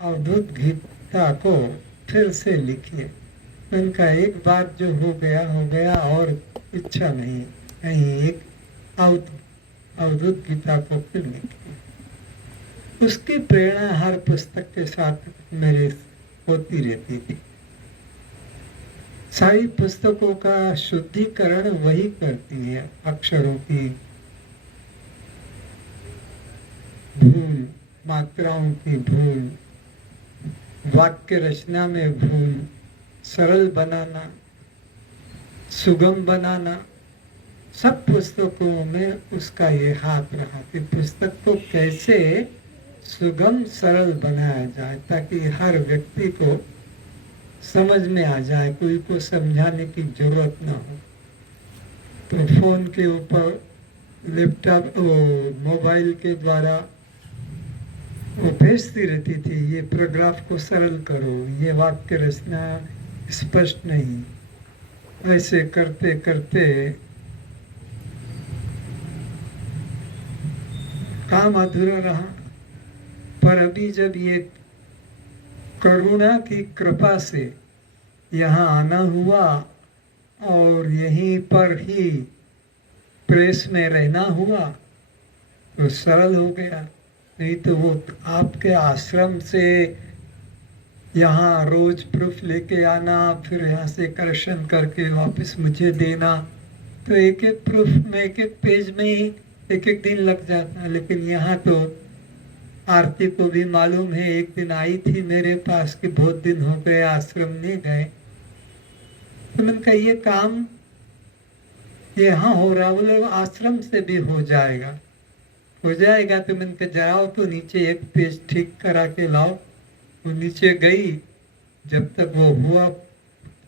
अवधूत गीता को फिर से लिखिए। उनका एक बार जो हो गया और इच्छा नहीं, कहीं एक अवधूत गीता को फिर लिखिए। उसकी प्रेरणा हर पुस्तक के साथ मेरे होती रहती थी। सारी पुस्तकों का शुद्धिकरण वही करती है। अक्षरों की भूल, मात्राओं की भूल, वाक्य रचना में भूल, सरल बनाना, सुगम बनाना, सब पुस्तकों में उसका ये हाथ रहा कि पुस्तक को कैसे सुगम सरल बनाया जाए ताकि हर व्यक्ति को समझ में आ जाए, कोई को समझाने की जरूरत ना हो। तो फोन के ऊपर, लैपटॉप, मोबाइल के द्वारा वो भेजती रहती थी, ये पैराग्राफ को सरल करो, ये वाक्य रचना स्पष्ट नहीं। ऐसे करते करते काम अधूरा रहा। पर अभी जब ये करुणा की कृपा से यहाँ आना हुआ और यहीं पर ही प्रेस में रहना हुआ तो सरल हो गया। नहीं तो वो आपके आश्रम से यहाँ रोज प्रूफ लेके आना, फिर यहाँ से करेक्शन करके वापस मुझे देना, तो एक एक प्रूफ में, एक एक पेज में ही एक एक दिन लग जाता। लेकिन यहाँ तो आरती को भी मालूम है, एक दिन आई थी मेरे पास कि बहुत दिन हो गए आश्रम नहीं गए। तो मैंने कहा ये काम यहाँ हो रहा, बोले आश्रम से भी हो जाएगा। तो मैंने कहा जाओ तो नीचे एक पेज ठीक करा के लाओ। वो नीचे गई, जब तक वो हुआ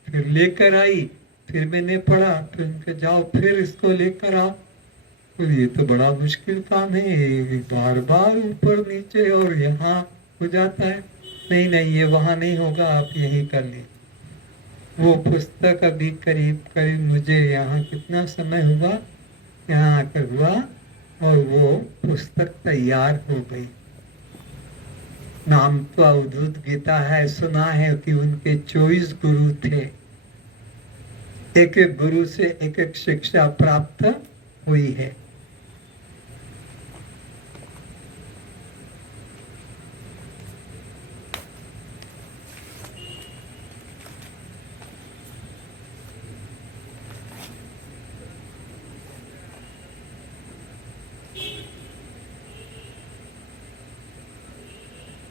फिर लेकर आई, फिर मैंने पढ़ा, फिर उनके जाओ फिर इसको लेकर आओ। तो ये तो बड़ा मुश्किल काम है, बार बार ऊपर नीचे और यहाँ हो जाता है। नहीं ये वहाँ नहीं होगा, आप यही कर लीजिए। वो पुस्तक अभी करीब मुझे यहाँ कितना समय हुआ, यहाँ आकर हुआ और वो पुस्तक तैयार हो गई। नाम तो अवधूत गीता है, सुना है कि उनके 24 गुरु थे। एक एक गुरु से एक एक शिक्षा प्राप्त हुई है।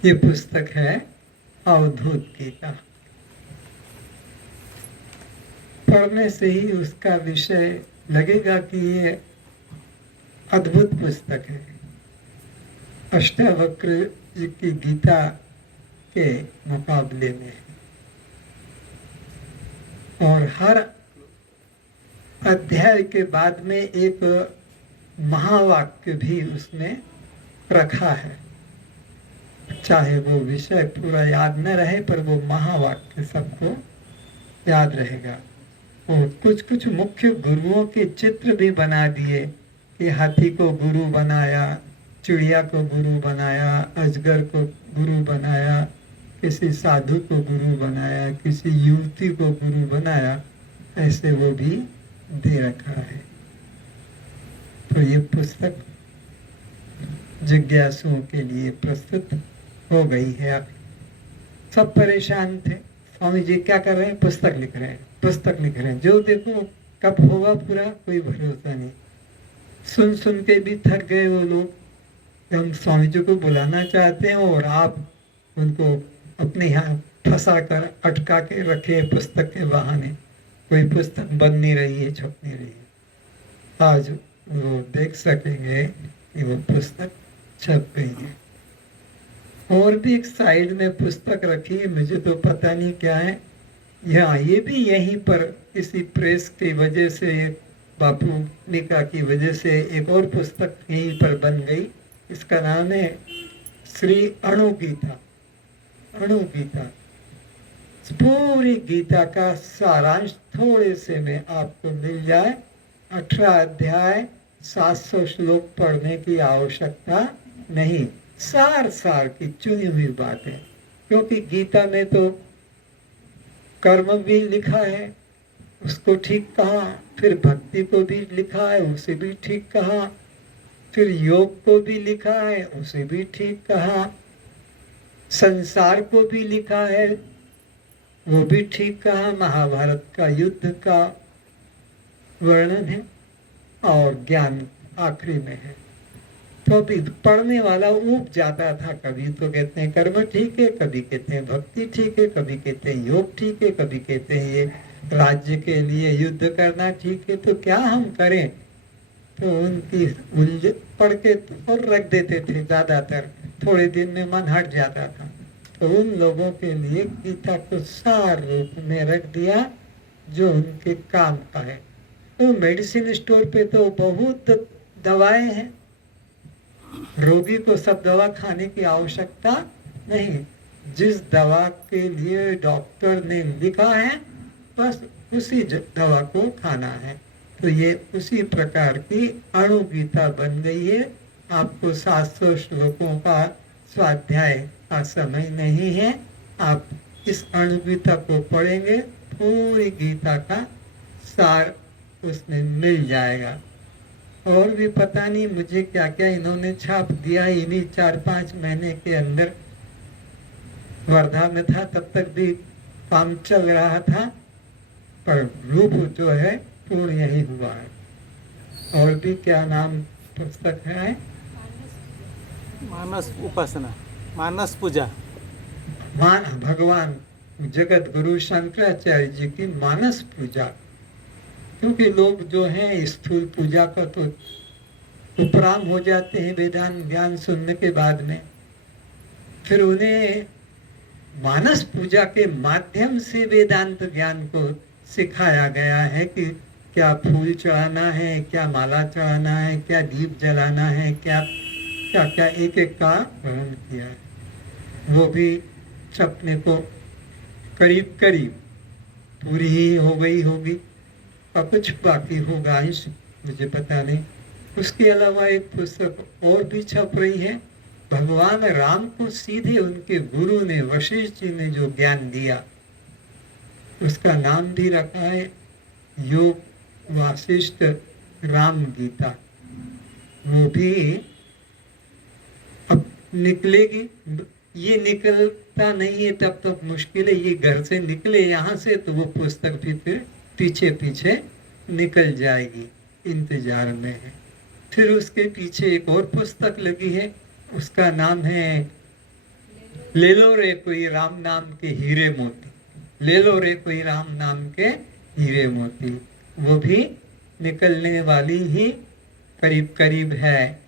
ये पुस्तक है अवधूत गीता। पढ़ने से ही उसका विषय लगेगा कि ये अद्भुत पुस्तक है। अष्टावक्र जी की गीता के मुकाबले में, और हर अध्याय के बाद में एक महावाक्य भी उसने रखा है। चाहे वो विषय पूरा याद न रहे, पर वो महावाक्य सबको याद रहेगा। और कुछ मुख्य गुरुओं के चित्र भी बना दिए कि हाथी को गुरु बनाया, चिड़िया को गुरु बनाया, अजगर को गुरु बनाया, किसी साधु को गुरु बनाया, किसी युवती को गुरु बनाया, ऐसे वो भी दे रखा है। तो ये पुस्तक जिज्ञासुओं के लिए प्रस्तुत हो गई है। सब परेशान थे, स्वामी जी क्या कर रहे हैं, पुस्तक लिख रहे हैं। जो देखो कब होगा पूरा कोई भरोसा नहीं। सुन के भी थक गए वो लोग। हम स्वामी जी को बुलाना चाहते हैं और आप उनको अपने यहाँ फंसा कर अटका के रखे पुस्तक के बहाने। कोई पुस्तक बन नहीं रही है, छप नहीं रही है। आज वो देख सकेंगे कि वो पुस्तक छप गई है। और भी एक साइड में पुस्तक रखी है, मुझे तो पता नहीं क्या है। यहाँ ये भी यहीं पर किसी प्रेस की वजह से, बापू निका की वजह से एक और पुस्तक यहीं पर बन गई। इसका नाम है श्री अणु गीता। पूरी गीता का सारांश थोड़े से में आपको मिल जाए। 18 अध्याय, 700 श्लोक पढ़ने की आवश्यकता नहीं। सार की चुनी हुई बातें क्योंकि गीता में तो कर्म भी लिखा है, उसको ठीक कहा, फिर भक्ति को भी लिखा है, उसे भी ठीक कहा, फिर योग को भी लिखा है, उसे भी ठीक कहा, संसार को भी लिखा है, वो भी ठीक कहा, महाभारत का युद्ध का वर्णन है और ज्ञान आखिरी में है। तो अभी पढ़ने वाला ऊब जाता था, कभी तो कहते हैं कर्म ठीक है, कभी कहते हैं भक्ति ठीक है, कभी कहते हैं योग ठीक है, कभी कहते हैं ये राज्य के लिए युद्ध करना ठीक है, तो क्या हम करें। तो उनकी उलझ पढ़ के और रख देते थे, ज्यादातर थोड़े दिन में मन हट जाता था। तो उन लोगों के लिए गीता को सार रूप में रख दिया जो उनके काम का है। तो मेडिसिन स्टोर पे तो बहुत दवाएं हैं, रोगी को सब दवा खाने की आवश्यकता नहीं, जिस दवा के लिए डॉक्टर ने लिखा है बस उसी दवा को खाना है। तो ये उसी प्रकार की अणु गीता बन गई है। आपको 700 श्लोकों का स्वाध्याय का समय नहीं है, आप इस अणु गीता को पढ़ेंगे, पूरी गीता का सार उसमें मिल जाएगा। और भी पता नहीं मुझे क्या क्या इन्होंने छाप दिया, इन्हीं 4-5 महीने के अंदर। वर्धा में था तब तक भी काम चल रहा था, पर रूप जो है पूर्ण यही हुआ है। और भी क्या नाम पुस्तक है? मानस उपासना, मानस पूजा। भगवान जगत गुरु शंकराचार्य जी की मानस पूजा। क्योंकि लोग जो हैं स्थूल पूजा का तो उपराम हो जाते हैं वेदांत ज्ञान सुनने के बाद में, फिर उन्हें मानस पूजा के माध्यम से वेदांत ज्ञान को सिखाया गया है कि क्या फूल चढ़ाना है, क्या माला चढ़ाना है, क्या दीप जलाना है, क्या क्या क्या एक एक का वर्णन किया है। वो भी छपने को करीब करीब पूरी ही हो गई होगी और कुछ बाकी होगा इस मुझे पता नहीं। उसके अलावा एक पुस्तक और भी छप रही है, भगवान राम को सीधे उनके गुरु ने वशिष्ठ जी ने जो ज्ञान दिया, उसका नाम भी रखा है योग वासिष्ठ राम गीता। वो भी अब निकलेगी, ये निकलता नहीं है तब तक मुश्किल है, ये घर से निकले यहाँ से तो वो पुस्तक भी फिर पीछे पीछे निकल जाएगी, इंतजार में है। फिर उसके पीछे एक और पुस्तक लगी है, उसका नाम है ले लो रे कोई राम नाम के हीरे मोती, ले लो रे कोई राम नाम के हीरे मोती। वो भी निकलने वाली ही करीब करीब है।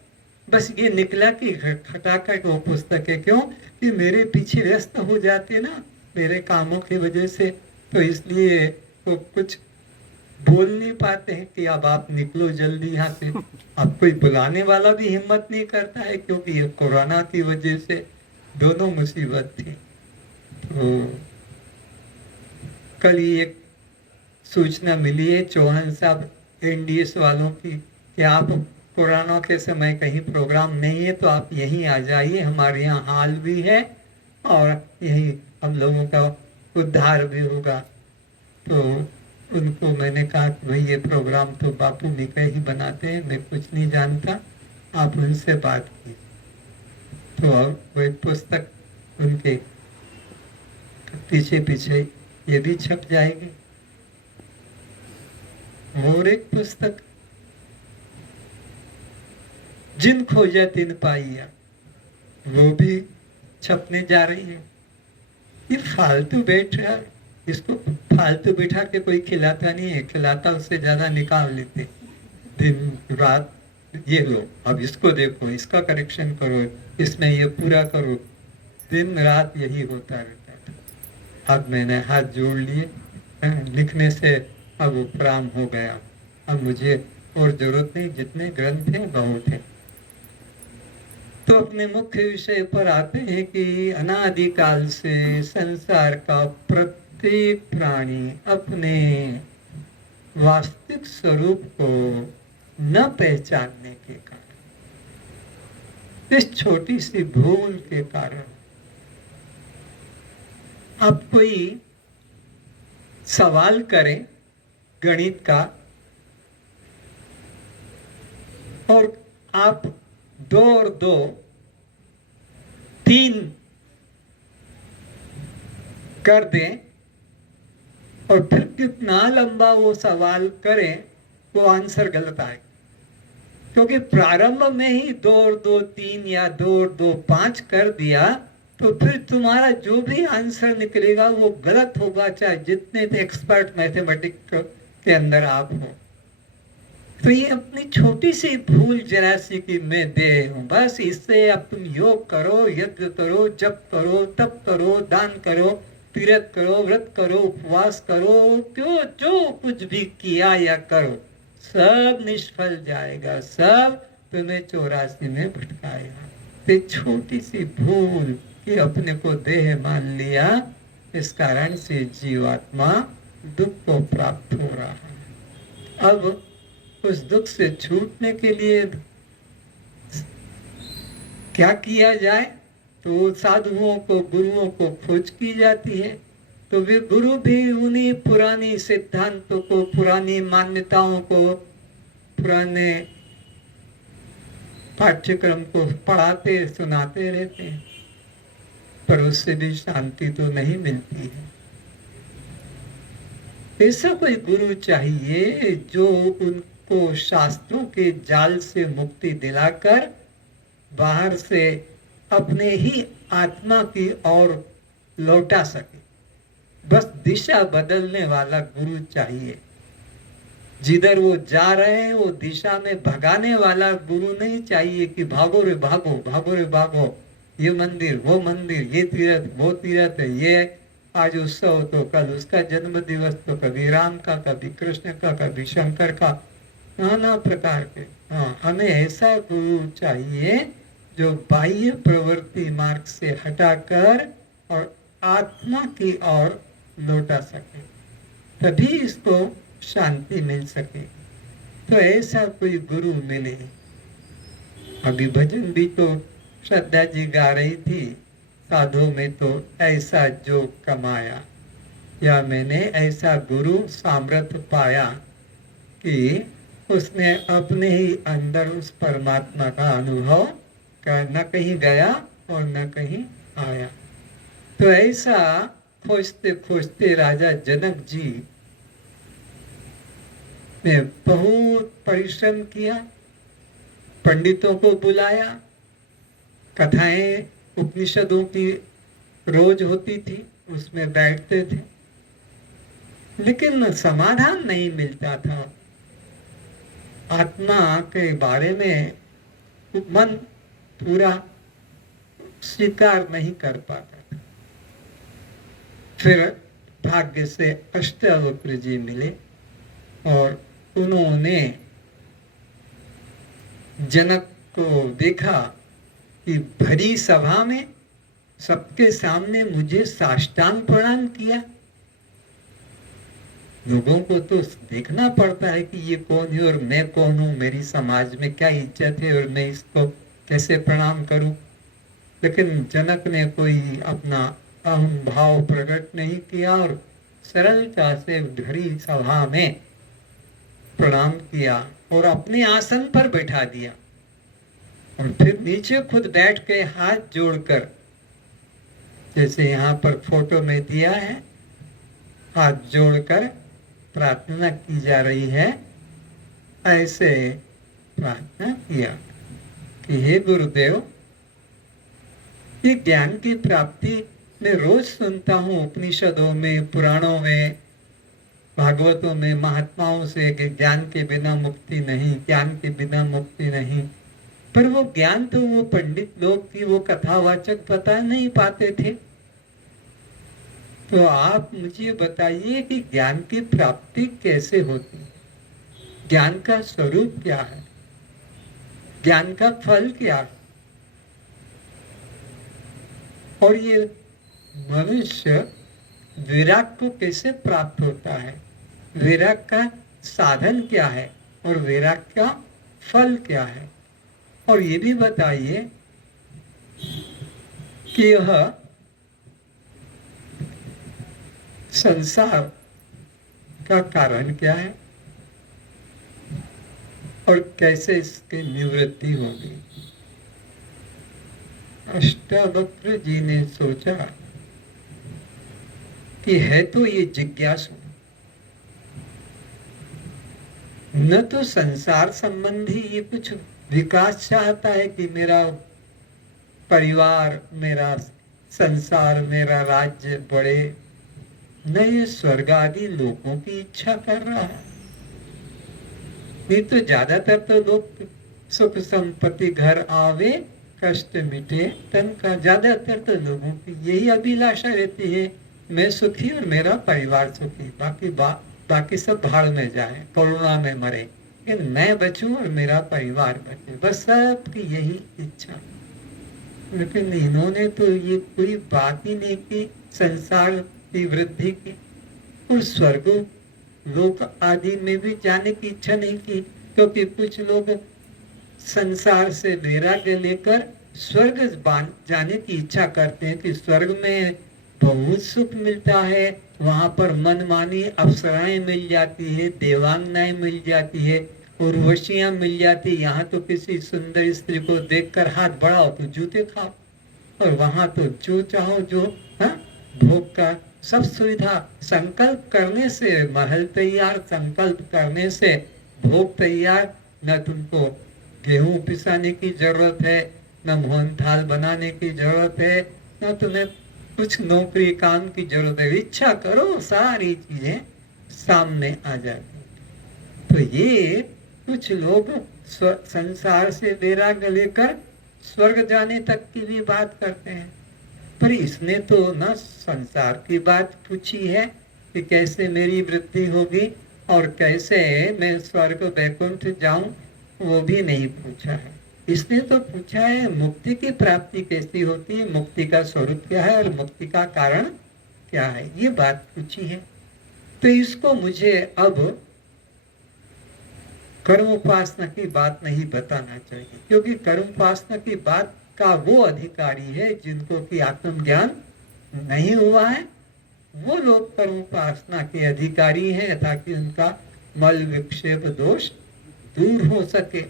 बस ये निकला कि खटाखट वो पुस्तक है, क्यों कि मेरे पीछे व्यस्त हो जाते ना मेरे कामों की वजह से, तो इसलिए वो कुछ बोल नहीं पाते हैं कि अब आप निकलो जल्दी यहाँ से। अब कोई बुलाने वाला भी हिम्मत नहीं करता है, क्योंकि ये कोरोना की वजह से दोनों मुसीबत थी। तो कल ही एक सूचना मिली है चौहान साहब एनडीएस वालों की कि आप कोरोना के समय कहीं प्रोग्राम नहीं है तो आप यहीं आ जाइए, हमारे यहाँ हाल भी है और यहीं हम लोगों का उद्धार भी होगा। तो उनको मैंने कहा कि भाई ये प्रोग्राम तो बापू निके ही बनाते हैं, मैं कुछ नहीं जानता, आप उनसे बात कीजिए। तो वो एक पुस्तक उनके पीछे पीछे ये भी छप जाएगी। और एक पुस्तक जिन खोजा तिन पाइया, वो भी छपने जा रही है। ये फालतू बैठ रहा, इसको फालतू बैठा के कोई खिलाता नहीं है, खिलाता उससे ज्यादा निकाल लेते। दिन रात ये लो, अब इसको देखो, इसका करेक्शन करो, इसमें ये पूरा करो, दिन रात यही होता रहता था। अब मैंने हाथ जोड़ लिए, लिखने से अब उपराम हो गया, अब मुझे और जरूरत नहीं, जितने ग्रंथ हैं बहुत हैं। तो अपने मुख्य विषय पर आते हैं कि अनादिकाल से संसार का प्रत्येक प्राणी अपने वास्तविक स्वरूप को न पहचानने के कारण, इस छोटी सी भूल के कारण आप कोई सवाल करें गणित का और आप 2 और 2 3 कर दें और फिर कितना लंबा वो सवाल करें, वो आंसर गलत आए, क्योंकि प्रारंभ में ही 2 और 2 3 या 2 और 2 5 कर दिया, तो फिर तुम्हारा जो भी आंसर निकलेगा वो गलत होगा, चाहे जितने भी एक्सपर्ट मैथमेटिक्स के अंदर आप हो। तो ये अपनी छोटी सी भूल जरा सी कि मैं दे हूं, बस इससे अब तुम योग करो, यज्ञ करो, जप करो, तप करो, दान करो, तीर्थ करो, व्रत करो, उपवास करो, क्यों जो कुछ भी किया या करो, सब निष्फल जाएगा, सब तुम्हें 84 में भटकाएगा। ये छोटी सी भूल कि अपने को देह मान लिया, इस कारण से जीवात्मा दुख को प्राप्त हो रहा है। अब उस दुख से छूटने के लिए क्या किया जाए, तो साधुओं को, गुरुओं को खोज की जाती है। तो वे गुरु भी उन्हीं पुरानी सिद्धांतों को, पुरानी मान्यताओं को, पुराने पाठ्यक्रम को पढ़ाते सुनाते रहते हैं, पर उससे भी शांति तो नहीं मिलती है। ऐसा कोई गुरु चाहिए जो उनको शास्त्रों के जाल से मुक्ति दिलाकर बाहर से अपने ही आत्मा की ओर लौटा सके। बस दिशा बदलने वाला गुरु चाहिए। जिधर वो जा रहे हैं वो दिशा में भगाने वाला गुरु नहीं चाहिए कि भागो रे भागो, भागो रे भागो, ये मंदिर, वो मंदिर, ये तीर्थ, वो तीर्थ, ये आज उत्सव तो कल उसका जन्म दिवस, तो कभी राम का, कभी कृष्ण का, कभी शंकर का, नाना प्रकार के। हाँ, हमें ऐसा गुरु चाहिए जो बाह्य प्रवृत्ति मार्ग से हटाकर और आत्मा की ओर लौटा सके, तभी इसको शांति मिल सके। तो ऐसा कोई गुरु मिले। अभी भजन भी तो श्रद्धा जी गा रही थी, साधु में तो ऐसा जो कमाया, या मैंने ऐसा गुरु सामर्थ्य पाया कि उसने अपने ही अंदर उस परमात्मा का अनुभव कर, न कहीं गया और न कहीं आया। तो ऐसा खोजते खोजते राजा जनक जी ने बहुत परिश्रम किया, पंडितों को बुलाया, कथाएं उपनिषदों की रोज होती थी, उसमें बैठते थे, लेकिन समाधान नहीं मिलता था। आत्मा के बारे में मन पूरा स्वीकार नहीं कर पाता था। फिर भाग्य से अष्टावक्र जी मिले और उन्होंने जनक को देखा कि भरी सभा में सबके सामने मुझे साष्टांग प्रणाम किया। लोगों को तो देखना पड़ता है कि ये कौन है और मैं कौन हूँ, मेरी समाज में क्या इज्जत है और मैं इसको कैसे प्रणाम करूं। लेकिन जनक ने कोई अपना अहम भाव प्रकट नहीं किया और सरलता से भरी सभा में प्रणाम किया और अपने आसन पर बैठा दिया और फिर नीचे खुद बैठ के हाथ जोड़कर, जैसे यहाँ पर फोटो में दिया है, हाथ जोड़कर प्रार्थना की जा रही है, ऐसे प्रार्थना किया कि हे गुरुदेव, ये ज्ञान की प्राप्ति मैं रोज सुनता हूँ उपनिषदों में, पुराणों में, भागवतों में, महात्माओं से कि ज्ञान के बिना मुक्ति नहीं, ज्ञान के बिना मुक्ति नहीं। पर वो ज्ञान तो वो पंडित लोग की वो कथावाचक बता नहीं पाते थे। तो आप मुझे बताइए कि ज्ञान की प्राप्ति कैसे होती है, ज्ञान का स्वरूप क्या है, ज्ञान का फल क्या है, और ये मनुष्य विराग को कैसे प्राप्त होता है, विराग का साधन क्या है और विराग का फल क्या है। और ये भी बताइए कि यह संसार का कारण क्या है और कैसे इसकी निवृत्ति होगी। अष्टावक्र जी ने सोचा कि है तो ये जिज्ञासु, न तो संसार संबंधी ये कुछ विकास चाहता है कि मेरा परिवार, मेरा संसार, मेरा राज्य बढ़े, न ये स्वर्ग आदि लोगों की इच्छा कर रहा है। नहीं तो ज्यादातर तो लोग सुख संपत्ति घर आवे कष्ट मिटे तन का, ज्यादातर तो लोगों की यही अभिलाषा रहती है, मैं सुखी और मेरा परिवार सुखी, बाकी सब भाड़ में जाए, कोरोना में मरे, लेकिन मैं बचूं और मेरा परिवार बचे, बस सबकी यही इच्छा। लेकिन इन्होंने तो ये कोई बात ही नहीं की संसार की वृद्धि की, और स्वर्ग लोक आदि में भी जाने की इच्छा नहीं की, क्योंकि कुछ लोग संसार से वैराग्य लेकर स्वर्ग जाने की इच्छा करते हैं कि स्वर्ग में बहुत सुख मिलता है, वहां पर मनमानी अप्सराएं मिल जाती है, देवांगनाएं मिल जाती है, उर्वशियां मिल जाती। यहाँ तो किसी सुंदर स्त्री को देखकर हाथ बढ़ाओ तो जूते खाओ, और वहां तो जो चाहो जो भोग का सब सुविधा, संकल्प करने से महल तैयार, संकल्प करने से भोग तैयार, न तुमको गेहूं पिसाने की जरूरत है, न मोहन थाल बनाने की जरूरत है, न तुम्हें कुछ नौकरी काम की जरूरत है, इच्छा करो सारी चीजें सामने आ जाती। तो ये कुछ लोग संसार से वैराग्य लेकर स्वर्ग जाने तक की भी बात करते हैं, पर इसने तो न संसार की बात पूछी है कि कैसे मेरी वृद्धि होगी और कैसे मैं स्वर्ग वैकुंठ जाऊं, वो भी नहीं पूछा है। इसने तो पूछा है मुक्ति की प्राप्ति कैसी होती है, मुक्ति का स्वरूप क्या है और मुक्ति का कारण क्या है, ये बात पूछी है। तो इसको मुझे अब कर्म उपासना की बात नहीं बताना चाहिए, क्योंकि कर्म उपासना की बात का वो अधिकारी है जिनको कि आत्मज्ञान नहीं हुआ है, वो लोग कर्म उपासना के अधिकारी हैं, ताकि उनका मल विक्षेप दोष दूर हो सके।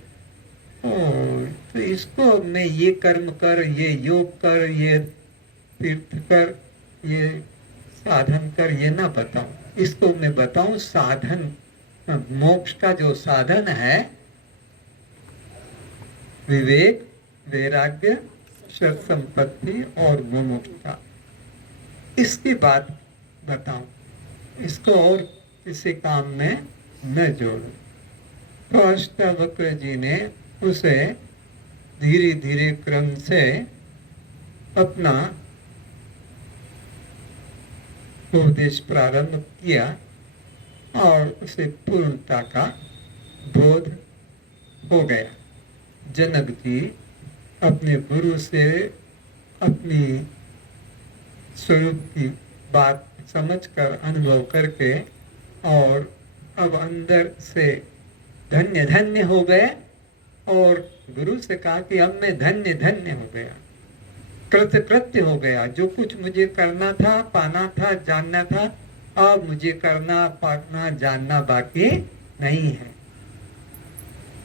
और तो इसको मैं ये कर्म कर, ये योग कर, ये तीर्थ कर, ये साधन कर, ये ना बताऊं, इसको मैं बताऊं साधन, मोक्ष का जो साधन है, विवेक, वैराग्य, सत संपत्ति और मुमुक्षुता, इसकी बात बताऊं, इसको और किसी काम में न जोड़ो। तो अष्टावक्र जी ने उसे धीरे धीरे क्रम से अपना उपदेश प्रारंभ किया और उसे पूर्णता का बोध हो गया। जनक जी अपने गुरु से अपनी स्वरूप की बात समझकर, अनुभव करके, और अब अंदर से धन्य धन्य हो गए, और गुरु से कहा कि अब मैं धन्य धन्य हो गया, कृत्य कृत्य हो गया, जो कुछ मुझे करना था, पाना था, जानना था, अब मुझे करना, पाना, जानना बाकी नहीं है।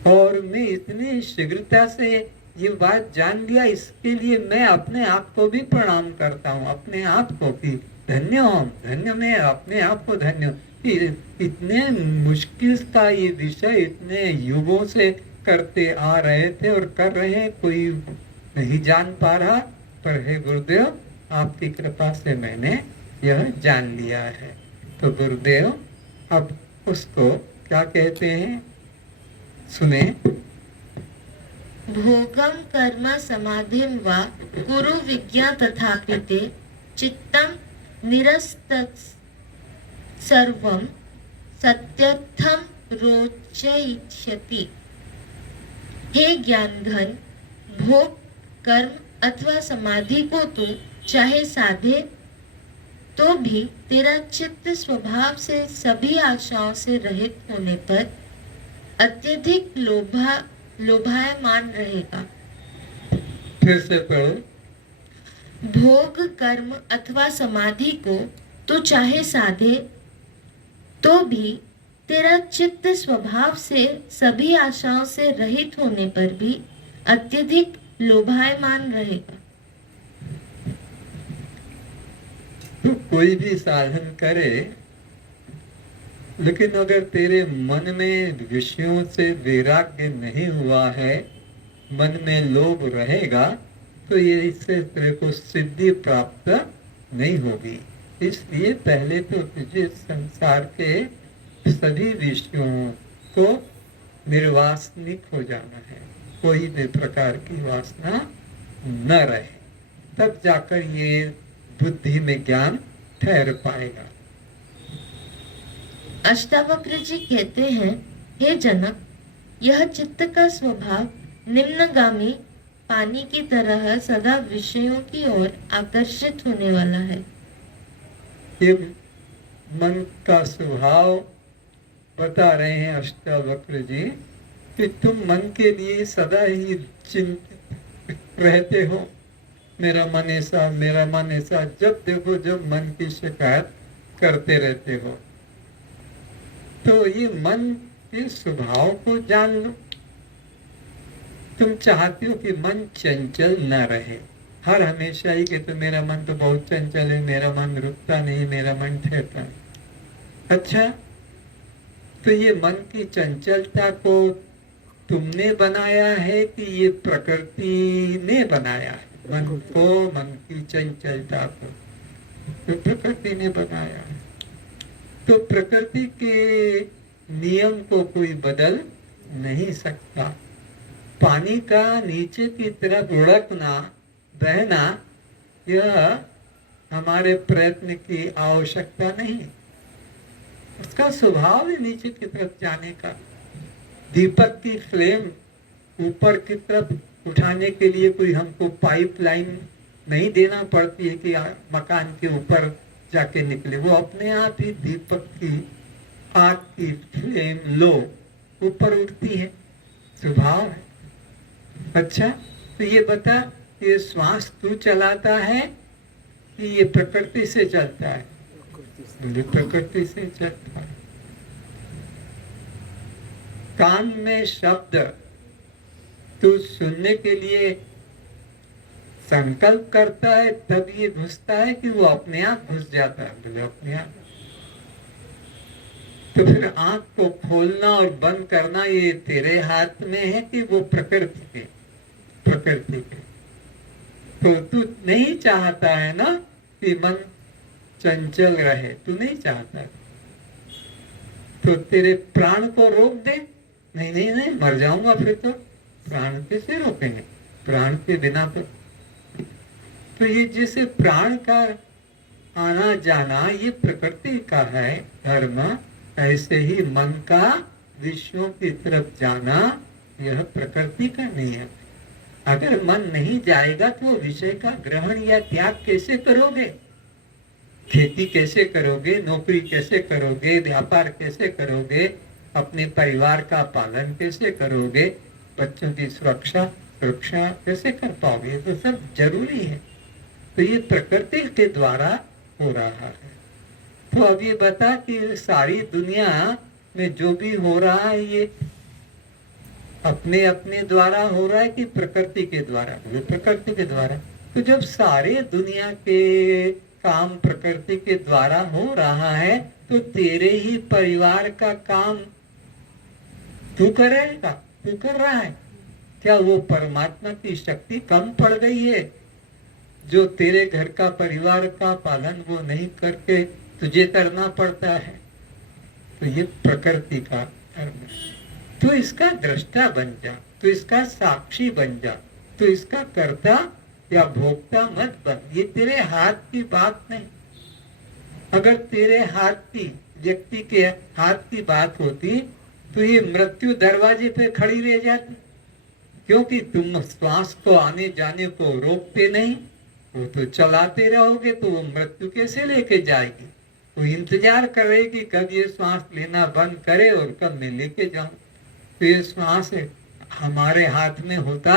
और मैं इतनी शीघ्रता से ये बात जान लिया, इसके लिए मैं अपने आप को भी प्रणाम करता हूँ, अपने आप को कि धन्य हो, धन्य, मैं अपने आप को धन्य। इतने मुश्किल का ये विषय इतने युगों से करते आ रहे थे और कर रहे हैं, कोई नहीं जान पा रहा, पर हे गुरुदेव आपकी कृपा से मैंने यह जान लिया है। तो गुरुदेव अब उसको क्या कहते हैं, सुने। भोगम कर्म समाधिं वा कुरु विज्ञा तथापि ते चित्तं निरस्तत् सर्वं सत्यर्थं रोचयिष्यति। हे ज्ञान घन, भोग, कर्म अथवा समाधि को तू चाहे साधे तो भी तेरा चित्त स्वभाव से सभी आशाओं से रहित होने पर अत्यधिक लोभायमान रहेगा। फिर से पढ़ो। भोग, कर्म अथवा समाधि को तू चाहे साधे तो भी तेरा चित्त स्वभाव से सभी आशाओं से रहित होने पर भी अत्यधिक लोभायमान रहेगा। तू कोई भी साधन करे, लेकिन अगर तेरे मन में विषयों से वैराग्य नहीं हुआ है, मन में लोभ रहेगा, तो ये इससे तेरे को सिद्धि प्राप्त नहीं होगी। इसलिए पहले तो तुझे संसार के सभी विषयों को निर्वासनिक हो जाना है, कोई भी प्रकार की वासना न रहे, तब जाकर ये बुद्धि में ज्ञान ठहर पाएगा। अष्टावक्र जी कहते हैं, हे जनक, यह चित्त का स्वभाव निम्नगामी पानी की तरह सदा विषयों की ओर आकर्षित होने वाला है। ये मन का स्वभाव बता रहे हैं अष्टावक्र जी कि तुम मन के लिए सदा ही चिंतित रहते हो, मेरा मन ऐसा, मेरा मन ऐसा, जब देखो जब मन की शिकायत करते रहते हो। तो ये मन के स्वभाव को जान लो। तुम चाहते हो कि मन चंचल न रहे, हर हमेशा ही कि तो मेरा मन तो बहुत चंचल है, मेरा मन रुकता नहीं, मेरा मन ठहरता है। अच्छा, तो ये मन की चंचलता को तुमने बनाया है कि ये प्रकृति ने बनाया है? मन को, मन की चंचलता को तो प्रकृति ने बनाया है। तो प्रकृति के नियम को कोई बदल नहीं सकता। पानी का नीचे की तरफ लुढ़कना, बहना, यह हमारे प्रयत्न की आवश्यकता नहीं, उसका स्वभाव है नीचे की तरफ जाने का। दीपक की फ्लेम ऊपर की तरफ उठाने के लिए कोई हमको पाइपलाइन नहीं देना पड़ती है कि मकान के ऊपर जाके निकले, वो अपने आप ही दीपक की आग की फ्लेम लो ऊपर उठती है, स्वभाव है। अच्छा, तो ये बता, ये श्वास तू चलाता है कि ये प्रकृति से चलता है? बोले प्रकृति से चलता है। कान में शब्द तू सुनने के लिए संकल्प करता है तब ये घुसता है कि वो अपने आप घुस जाता है? बोले अपने आप। तो फिर आंख को खोलना और बंद करना ये तेरे हाथ में है कि वो प्रकृति के? प्रकृति के। तो तू नहीं चाहता है ना कि मन चंचल रहे, तू नहीं चाहता, तो तेरे प्राण को रोक दे। नहीं नहीं नहीं, मर जाऊंगा फिर तो। प्राण कैसे रोकेंगे? प्राण के बिना तो ये जैसे प्राण का आना जाना ये प्रकृति का है धर्म, ऐसे ही मन का विषयों की तरफ जाना यह प्रकृति का नियम है। अगर मन नहीं जाएगा तो विषय का ग्रहण या त्याग कैसे करोगे? खेती कैसे करोगे? नौकरी कैसे करोगे? व्यापार कैसे करोगे? अपने परिवार का पालन कैसे करोगे? बच्चों की सुरक्षा कैसे कर पाओगे? ये तो सब जरूरी है। तो ये प्रकृति के द्वारा हो रहा है। तो अब ये बता कि सारी दुनिया में जो भी हो रहा है ये अपने अपने द्वारा हो रहा है कि प्रकृति के द्वारा? बोले प्रकृति के द्वारा। तो जब सारे दुनिया के काम प्रकृति के द्वारा हो रहा है तो तेरे ही परिवार का काम तू करेगा, तू कर रहा है क्या? वो परमात्मा की शक्ति कम पड़ गई है जो तेरे घर का परिवार का पालन वो नहीं करके तुझे करना पड़ता है? तो ये प्रकृति का धर्म है। तो इसका दृष्टा बन जा, तो इसका साक्षी बन जा, तो इसका कर्ता या भोक्ता मत बन। ये तेरे हाथ की बात नहीं। अगर तेरे हाथ की, व्यक्ति के हाथ की बात होती तो ये मृत्यु दरवाजे पे खड़ी रह जाती, क्योंकि तुम श्वास को आने जाने को रोकते नहीं, वो तो चलाते रहोगे तो वो मृत्यु कैसे लेके जाएगी? वो इंतजार कर रही कि कब ये श्वास लेना बंद करे और कब मैं लेके जाऊं। तो ये श्वास हमारे हाथ में होता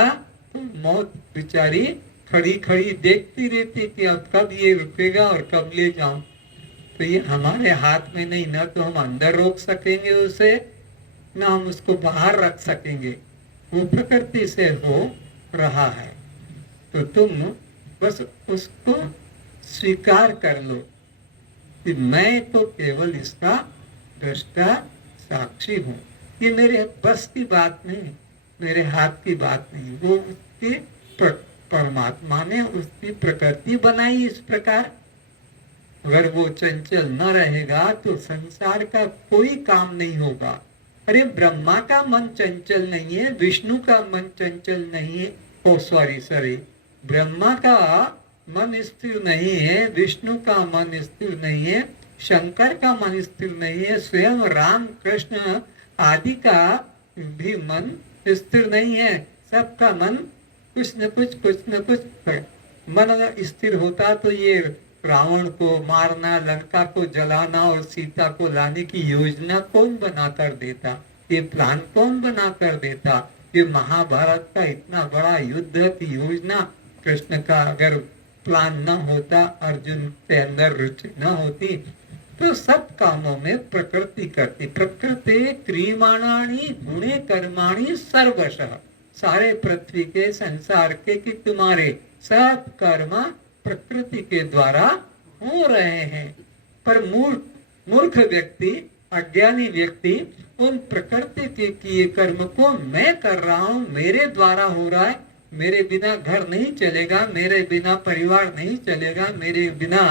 तो मौत बेचारी खड़ी खड़ी देखती रहती कि अब कब ये रुकेगा और कब ले जाऊं। तो ये हमारे हाथ में नहीं, ना तो हम अंदर रोक सकेंगे उसे, ना हम उसको बाहर रख सकेंगे, वो प्रकृति से हो रहा है। तो तुम बस उसको स्वीकार कर लो कि मैं तो केवल इसका दृष्टा साक्षी हूँ। ये मेरे बस की बात नहीं, मेरे हाथ की बात नहीं, वो उसके परमात्मा ने उसकी प्रकृति बनाई इस प्रकार। अगर वो चंचल न रहेगा तो संसार का कोई काम नहीं होगा। अरे ब्रह्मा का मन चंचल नहीं है, विष्णु का मन चंचल नहीं है, ओ सॉरी ब्रह्मा का मन स्थिर नहीं है, विष्णु का मन स्थिर नहीं है, शंकर का मन स्थिर नहीं है, स्वयं राम कृष्ण आदि का भी मन स्थिर नहीं है। सबका मन कुछ न कुछ मन अगर स्थिर होता तो ये रावण को मारना, लंका को जलाना और सीता को लाने की योजना कौन बनाकर देता? ये प्लान कौन बनाकर देता? ये महाभारत का इतना बड़ा युद्ध की योजना कृष्ण का अगर प्लान न होता, अर्जुन के अंदर रुचि न होती, तो सब कामों में प्रकृति करती। प्रकृति क्रियमाणानि गुणे कर्माणि सर्वशः, सारे पृथ्वी के संसार के कि तुम्हारे सब कर्म प्रकृति के द्वारा हो रहे हैं। पर मूर्ख व्यक्ति, अज्ञानी व्यक्ति उन प्रकृति के किए कर्म को मैं कर रहा हूँ, मेरे द्वारा हो रहा है, मेरे बिना घर नहीं चलेगा, मेरे बिना परिवार नहीं चलेगा, मेरे बिना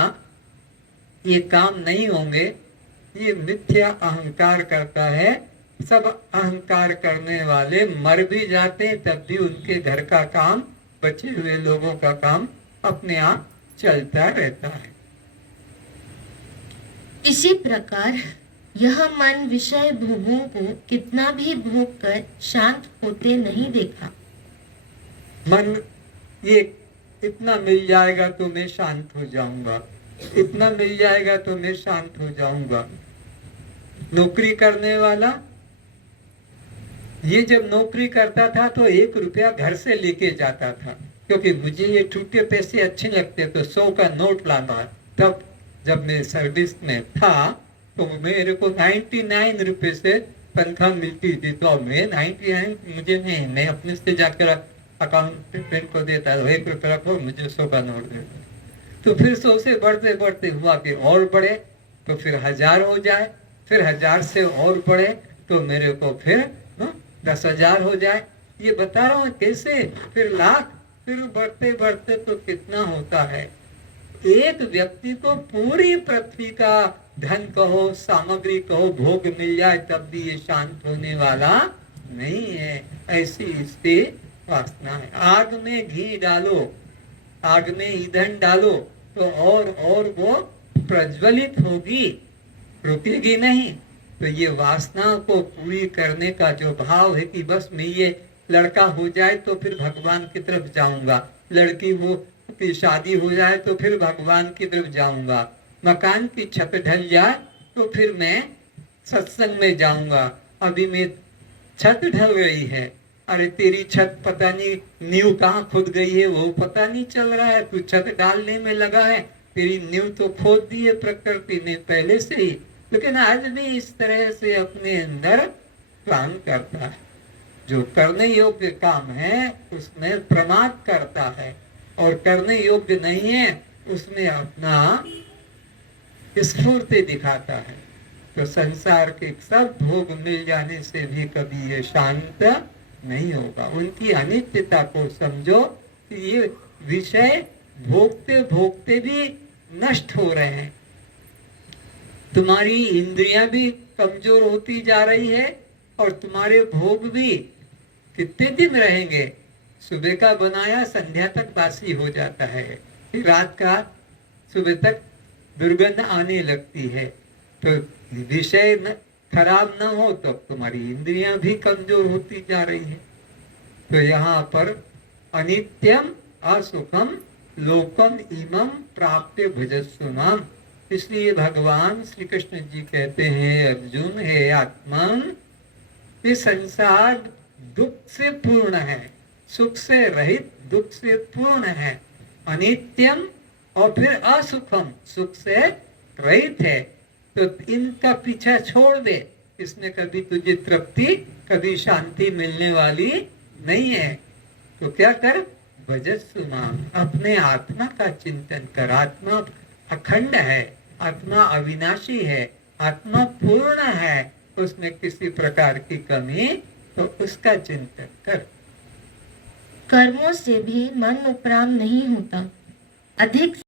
ये काम नहीं होंगे, ये मिथ्या अहंकार करता है। सब अहंकार करने वाले मर भी जाते हैं तब भी उनके घर का काम, बचे हुए लोगों का काम अपने आप चलता रहता है। इसी प्रकार यह मन विषय भोगों को कितना भी भोग कर शांत होते नहीं देखा। मन ये इतना मिल जाएगा तो मैं शांत हो जाऊंगा, इतना मिल जाएगा तो मैं शांत हो जाऊंगा। नौकरी करने वाला ये जब नौकरी करता था तो 1 रुपया घर से लेके जाता था, क्योंकि मुझे ये टूटे पैसे अच्छे लगते तो 100 का नोट लाना। तब जब मैं सर्विस में था तो मेरे को 99 रुपए से तनख्वाह मिलती थी, तो मैं 99 मुझे नहीं, मैं अपने से जाकर अकाउंटेंट को देता, 1 रुपया रखो मुझे 100 का नोट दे दो। तो फिर 100 से बढ़ते बढ़ते हुआ कि और बढ़े तो फिर 1000 हो जाए, फिर 1000 से और बढ़े तो मेरे को फिर 10,000 हो जाए। ये बता रहा हूँ कैसे, फिर लाख, फिर बढ़ते बढ़ते तो कितना होता है। एक व्यक्ति को पूरी पृथ्वी का धन कहो, सामग्री कहो, भोग मिल जाए तब भी ये शांत होने वाला नहीं है। ऐसी इसकी वासना है। आग में घी डालो, आग में ईंधन डालो तो और वो प्रज्वलित होगी, रुकेगी नहीं। तो ये वासना को पूरी करने का जो भाव है कि बस मैं ये लड़का हो जाए तो फिर भगवान की तरफ जाऊंगा, लड़की हो की शादी हो जाए तो फिर भगवान की तरफ जाऊंगा, मकान की छत ढल जाए तो फिर मैं सत्संग में जाऊंगा। अभी मैं छत ढल गई है, अरे तेरी छत पता नहीं नींव कहाँ खुद गई है वो पता नहीं चल रहा है, तू छत डालने में लगा है, तेरी नींव तो खोद दी है प्रकृति ने पहले से ही। लेकिन आज भी इस तरह से अपने अंदर प्लान करता है, जो करने योग्य काम है उसमें प्रमाद करता है, और करने योग्य नहीं है उसमें अपना स्फूर्ति दिखाता है। तो संसार के सब भोग मिल जाने से भी कभी ये शांत नहीं होगा। उनकी अनित्यता को समझो कि ये विषय भोगते भोगते भी नष्ट हो रहे हैं। तुम्हारी इंद्रियां भी कमजोर होती जा रही है और तुम्हारे भोग भी कितने दिन रहेंगे। सुबह का बनाया संध्या तक बासी हो जाता है, फिर रात का सुबह तक दुर्गंध आने लगती है। तो विषय खराब न हो तो तुम्हारी इंद्रियां भी कमजोर होती जा रही है। तो यहाँ पर अनित्यम असुखम लोकम इमं प्राप्य भजस्व माम। इसलिए भगवान श्री कृष्ण जी कहते हैं, अर्जुन हे आत्मन, ये संसार दुख से पूर्ण है, सुख से रहित दुख से पूर्ण है। अनित्यम और फिर असुखम, सुख से रहित है तो इनका पीछा छोड़ दे, इसमें कभी तुझे तृप्ति कभी शांति मिलने वाली नहीं है। तो क्या कर, भजस्सु माम, अपने आत्मा का चिंतन कर। आत्मा अखंड है, आत्मा अविनाशी है, आत्मा पूर्ण है, उसमें किसी प्रकार की कमी, तो उसका चिंतन कर। कर्मों से भी मन उपराम नहीं होता, अधिक